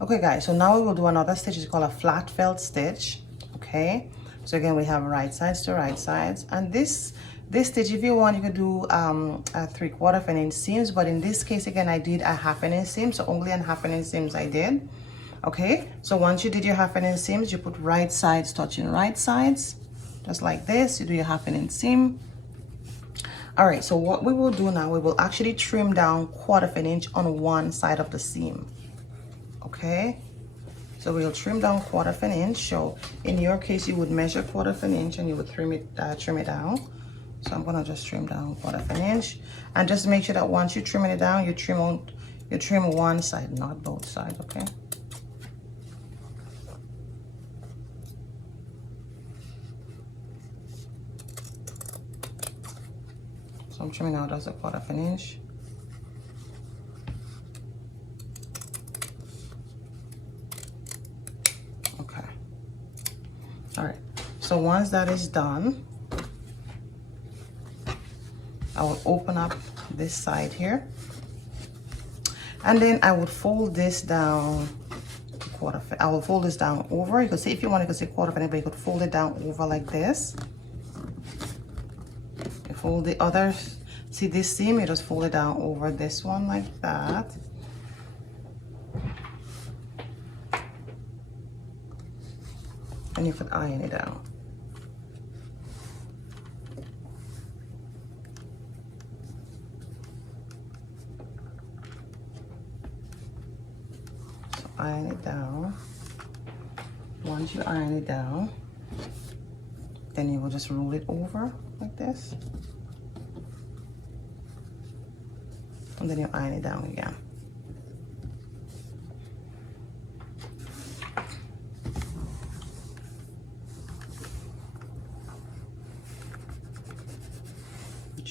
Okay guys, so now we will do another stitch. It's called a flat felt stitch. Okay, so again we have right sides to right sides, and this stitch, if you want, you could do a 3/4 of an inch seams, but in this case again I did a 1/2 inch seam, so only a 1/2 inch seams I did. Okay, so once you did your 1/2 inch seams, you put right sides touching right sides, just like this. You do your 1/2 inch seam. All right, so what we will do now, we will actually trim down 1/4 inch on one side of the seam. Okay, so we'll trim down 1/4 inch. So in your case, you would measure 1/4 inch and you would trim it down. So I'm gonna just trim down 1/4 inch, and just make sure that once you're trimming it down, you trim one side, not both sides. Okay. So I'm trimming out just a 1/4 inch. All right, so once that is done, I will open up this side here, and then I would fold this down I will fold this down over. You could say, if you want, you could say 1/4 inch, but you could fold it down over like this. You fold the other, see this seam, you just fold it down over this one like that. And you could iron it out. So iron it down. Once you iron it down, then you will just roll it over like this. And then you iron it down again.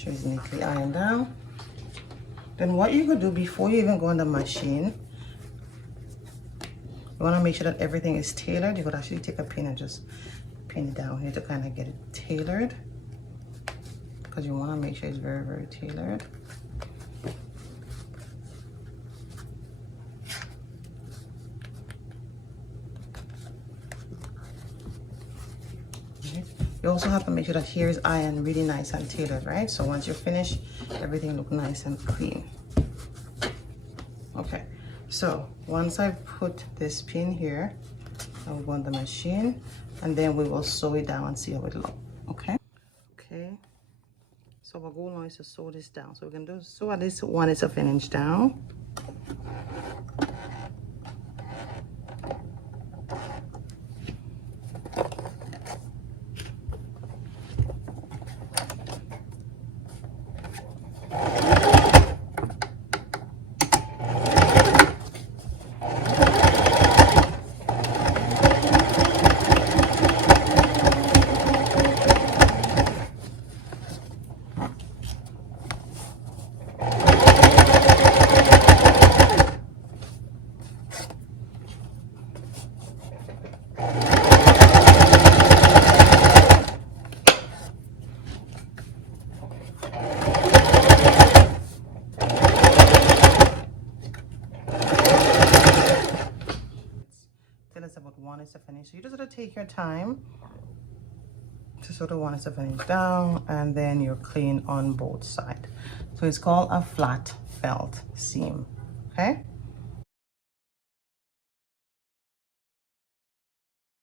Is neatly ironed down. Then what you could do before you even go on the machine, you want to make sure that everything is tailored. You could actually take a pin and just pin it down here to kind of get it tailored, because you want to make sure it's very, very tailored. You also have to make sure that here is ironed really nice and tailored, right? So once you're finished, everything looks nice and clean. Okay, so once I put this pin here, I will go on the machine, and then we will sew it down and see how it looks. Okay. Okay. So our goal now is to sew this down. So we're gonna do sew at least 1/8 inch down. About 1/8 inch. So you just gotta take your time to sort of 1/8 inch down, and then you're clean on both sides. So it's called a flat felt seam. Okay.